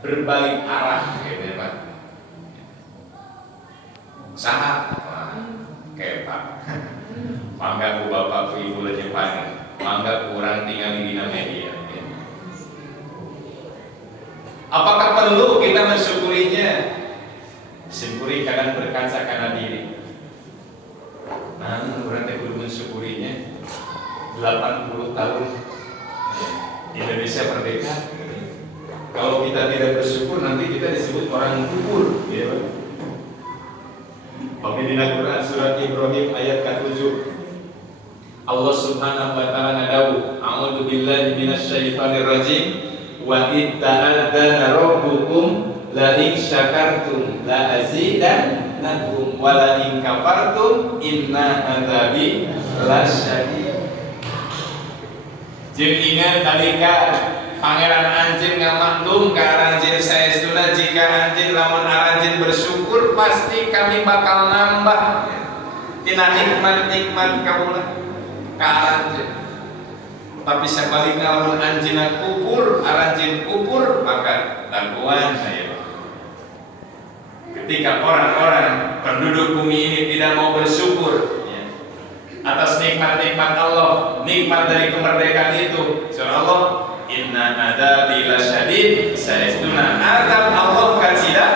berbalik arah gitu ya Pak. Saat kepak mangga ku bapak ku ibu Jepang, mangga kurang tinggal di dina media ya. Apakah perlu kita mensyukurinya? Syukuri kadang berkaca karena diri. Nah, orang teh kudu mensyukurinya 80 tahun Indonesia merdeka. Kalau kita tidak bersyukur nanti kita disebut orang kufur, ya Pak. Pemimpin Quran surat Ibrahim ayat ke-7. Allah Subhanahu wa taala ngadawu, a'udzu billahi minasyaitonir rajim, wa id ta'adzana rabbukum la in syakartum la azidannakum wa la in kafartum inna adzabi lasyadid. Jeung ingat nalika Pangeran Anjin ngamaklum ka Anjin saestuna jika Anjin lamun Anjin bersyukur pasti kami bakal nambah tina nikmat-nikmat kaula ka Anjin. Tapi sabalikna lamun Anjin kufur, Anjin kufur maka tangguhan saya. Ketika orang-orang penduduk bumi ini tidak mau bersyukur ya, atas nikmat-nikmat Allah, nikmat dari kemerdekaan itu, surah Allah, inna adzabi lasyadid, saestuna azab Allah kan tidak